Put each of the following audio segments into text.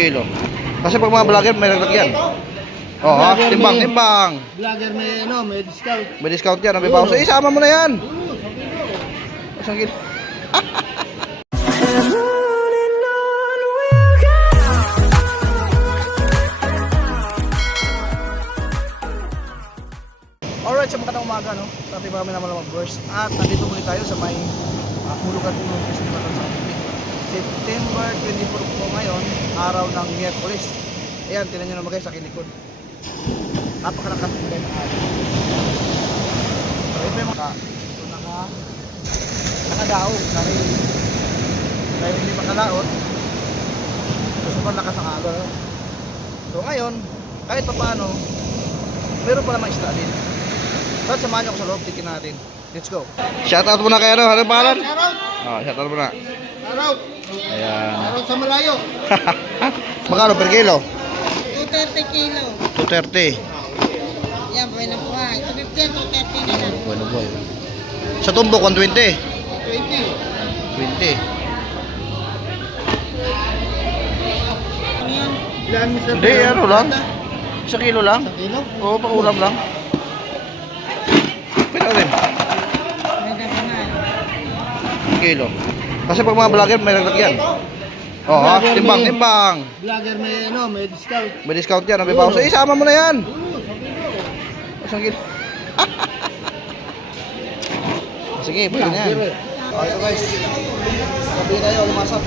kilo. Kasi pag mga vlogger may naglagyan. Oo, timbang. Vlogger may discount. May discount yan, may bawas. Isama mo na yan. Isang kilo. Alright, sa magandang umaga, no? Sa ating mga minamahal mag-viewers. At nandito muli tayo sa may Hulugan Ulong Festival sa September 24 po ngayon, araw ng Miyerkules. Ayan, tinan nyo naman guys sa kilikod. Napakalakas ng guys ng araw. So, ito yung mga nakadaog dahil hindi makalaot. So, sobrang lakas ang araw. So, ngayon, kahit pa paano, meron pa naman isda din. But samahan nyo ako sa loob, tikin natin. Let's go. Shoutout muna kayo, ano? Anong pangalan? Shoutout muna. Shoutout. Ayan. Shoutout sa malayo. Magkano per kilo? 230 kilo. 230. Yan, buhay na buhay. 250 230 na lang. Bueno boy. Sa tumbok, 120. 20. 20. Ano yan? Ilan Mr. Hindi, ano lang. 1 kilo lang. Sa kilo? Oo, pang-ulam lang. Pwede rin. May dabanan. 1 kilo. Kasi pag mga vlogger may naglagyan. Oo, timbang. Vlogger may discount. May discount yan, may bawas. Isama mo na yan. Isang kilo. Sige, pwede na yan. Okay, ito guys. Sabi tayo, lumasap.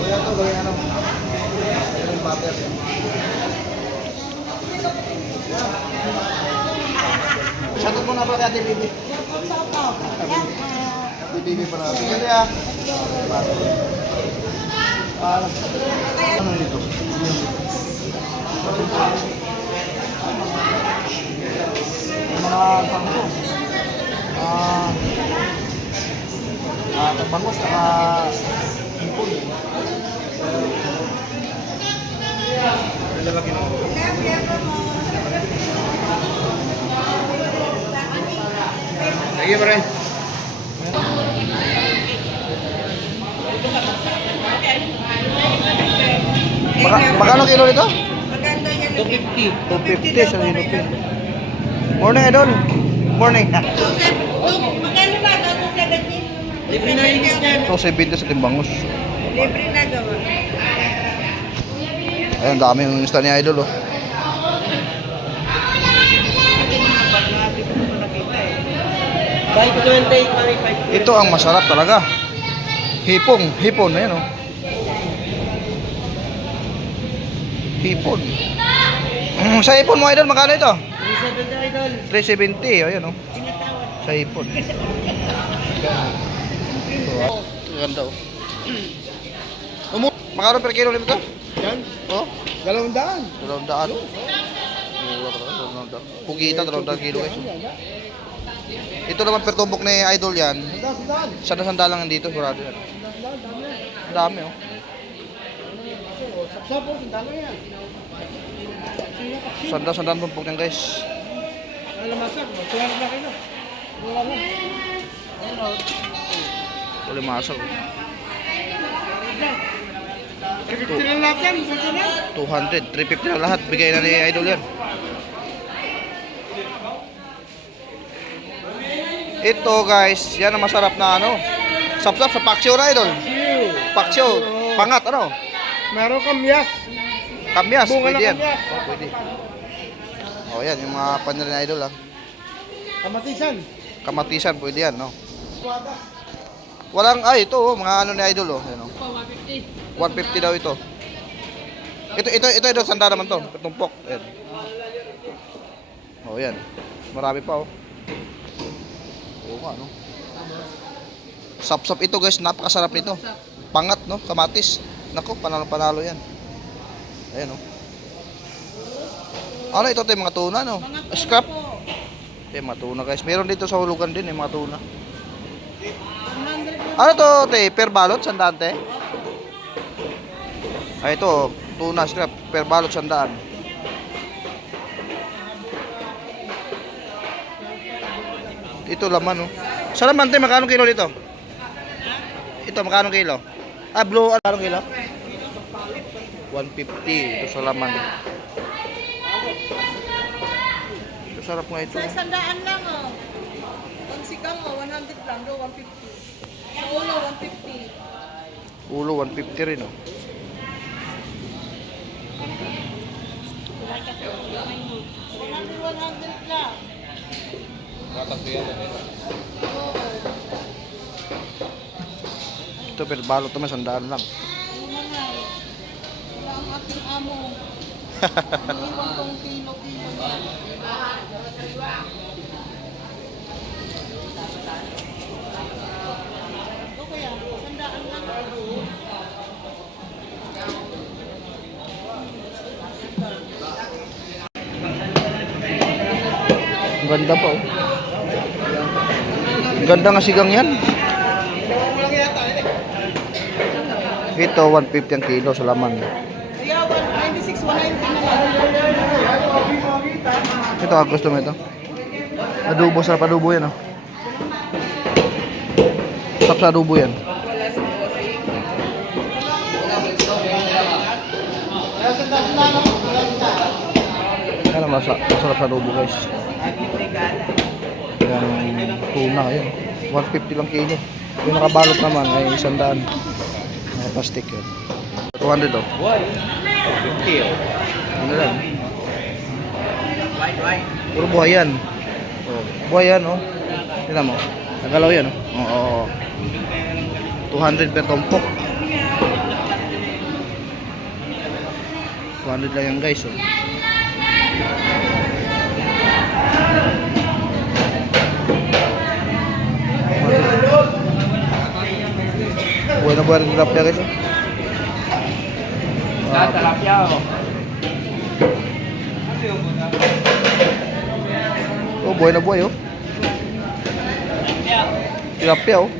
Kuya to, gawin ano. Gawin butter. Shoutout mo na pala kay Ate Bibi. Ate Bibi para. Sige kaya. Ano dito? Mga bangko. Bangos saka hipon. Lalaki na. Sige pa rin. Magkano kilo nito? Maganda yan. 250. 250 sa kilo. Morning, idol. Morning. Magkano ba? 270? Libre na yung discount. 270 sa timbangos. Libre na gawa. Ayun, daming isda ni idol, oh. Bike 20, kami 5. Ito ang masarap talaga. Hipon, ayan, oh. Hipon. Sa hipon mo, idol, magkano ito? 370 idol. 370, ayan, oh. Sa hipon. Ganda, oh. Magkano per kilo nito? Yan. Oh, 200. 200. Pugita, 200 kilo guys. Ito naman per tumbok ni idol yan. Sanda lang dito, sigurado yan. Ang dami, oh. Sapsapo, sandalo yan. Sanda tumbok niyan guys. Alamasak, 200 na kilo. Wala na. Wala masag. 350 lang lahat yan, saan na? 200, 350 na lahat. Bigay na ni idol yan. Ito guys, yan ang masarap na ano. Sapsap sa paksyo na idol. Paksyo, pangat ano. Meron kang miyas. Kamyas, Bunga pwede na yan. kamyas. Oh, pwede. Oh, yan yung mga panira ni idol, ah. Kamatisan. Kamatisan, pwede yan, no. Walang, ito, oh, mga ano ni idol, oh. Yan, oh. 150 daw ito. Ito idol, sanda naman to. Tumpok. Ayan. Oh, yan. Marami pa, oh. Oo nga, no. Sapsap ito, guys. Napakasarap nito. Pangat, no. Kamatis. Nako, panalo yan. Ayan, oh. Ano ito, yung mga tuna, no? Scrap. Yung mga tuna, guys. Meron dito sa Hulugan din, yung mga tuna. Ano to, te? Per balot, sandante? Ay, ito, tuna scrap, per balot, 100. Ito laman, oh. Sa laman, te, magkano kilo dito? Ito, magkano kilo? Ah, blue, magkano kilo? 150. Ito sa laman. Ito, sarap nga ito. Sa sandaan lang, oh. Ang sigang, oh, 100 lang, do, 150. Sa ulo, 150. Ulo, 150 rin, oh. 100 lang. Ito, pero balot naman, 100 lang. Ano naman? Wala ang aking amo. Iniwan kong kilo-kilo niya. Ito kaya, sandaan lang. Ang ganda pa, oh. Ang ganda nga sigang yan. Ito, 150 ang kilo sa laman. Kaya, 196, 190 na lang. Ito, gusto mo ito? Adobo, sarap adobo yan, oh. Sarap sa adobo yan. Yan, masarap sa adobo, guys. Yung tuna, yun. 150 lang kilo. Yung nakabalot naman ay 100. Plastic yun. 200 oh. 50. Ano lang. Puro buhay yan. Oh, buhay yan, oh. Tignan mo. Nagalaw yan, oh. Oo. 200 per tumpok. 200 lang yan, guys, oh. Buhay na buhay rin tilapia, guys, oh. Talapia, oh. Oh, buhay na buhay, oh. Tilapia, oh.